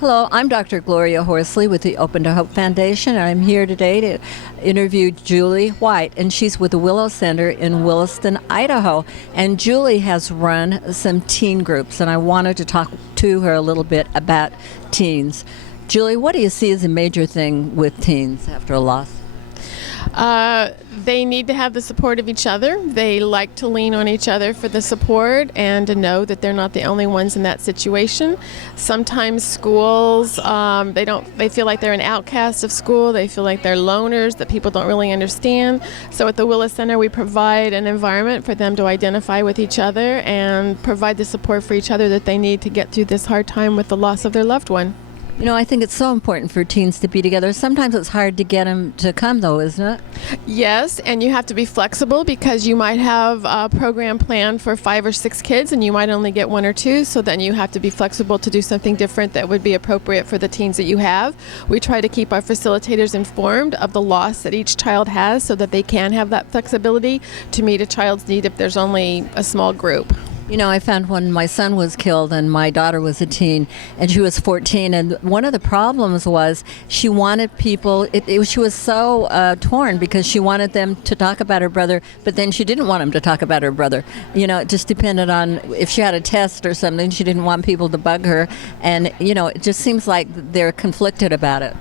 Hello, I'm Dr. Gloria Horsley with the Open to Hope Foundation, and I'm here today to interview Julie White, and she's with the Willow Center in Williston, Idaho. And Julie has run some teen groups, and I wanted to talk to her a little bit about teens. Julie, what do you see as a major thing with teens after a loss? They need to have the support of each other. They like to lean on each other for the support and to know that they're not the only ones in that situation. Sometimes schools, they feel like they're an outcast of school. They feel like they're loners that people don't really understand. So at the Willow Center, we provide an environment for them to identify with each other and provide the support for each other that they need to get through this hard time with the loss of their loved one. You know, I think it's so important for teens to be together. Sometimes it's hard to get them to come, though, isn't it? Yes, and you have to be flexible because you might have a program planned for 5 or 6 kids and you might only get 1 or 2, so then you have to be flexible to do something different that would be appropriate for the teens that you have. We try to keep our facilitators informed of the loss that each child has so that they can have that flexibility to meet a child's need if there's only a small group. You know, I found when my son was killed and my daughter was a teen and she was 14, and one of the problems was she wanted people, she was so torn because she wanted them to talk about her brother, but then she didn't want them to talk about her brother. You know, it just depended on if she had a test or something, she didn't want people to bug her, and, you know, it just seems like they're conflicted about it.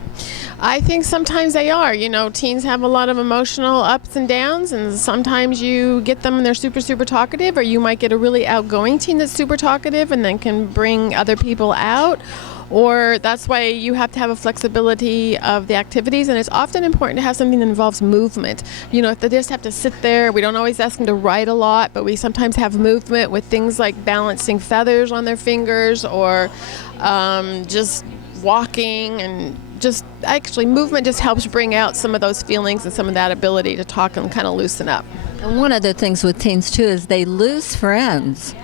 I think sometimes they are. You know, teens have a lot of emotional ups and downs, and sometimes you get them and they're super, super talkative, or you might get a really outgoing teen that's super talkative and then can bring other people out. Or that's why you have to have a flexibility of the activities, and it's often important to have something that involves movement. You know, if they just have to sit there, we don't always ask them to write a lot, but we sometimes have movement with things like balancing feathers on their fingers or just walking, and just actually movement just helps bring out some of those feelings and some of that ability to talk and kind of loosen up. And one of the things with teens too is they lose friends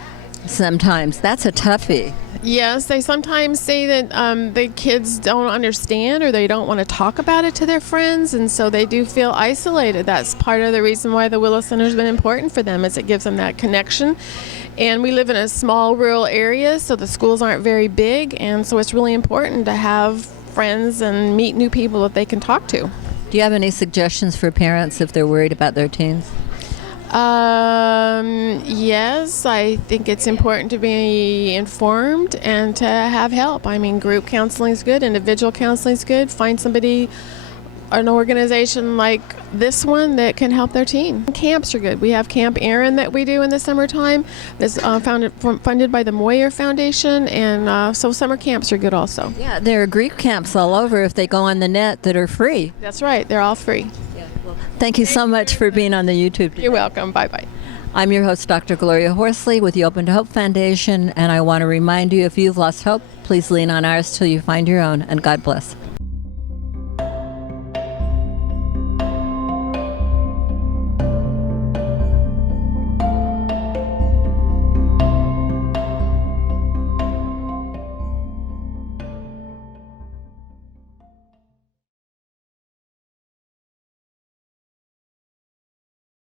sometimes. That's a toughie. Yes, they sometimes say that the kids don't understand or they don't want to talk about it to their friends, and so they do feel isolated. That's part of the reason why the Willow Center has been important for them, is it gives them that connection. And we live in a small rural area, so the schools aren't very big, and so it's really important to have friends and meet new people that they can talk to. Do you have any suggestions for parents if they're worried about their teens? Yes, I think it's important to be informed and to have help. I mean, group counseling is good, individual counseling is good. Find somebody, an organization like this one that can help their teen. Camps are good. We have Camp Aaron that we do in the summertime. That's funded by the Moyer Foundation, and so summer camps are good also. Yeah, there are grief camps all over if they go on the net that are free. That's right. They're all free. Yeah. Well, thank you so much for being on the YouTube today. You're welcome. Bye-bye. I'm your host, Dr. Gloria Horsley with the Open to Hope Foundation, and I want to remind you, if you've lost hope, please lean on ours till you find your own, and God bless.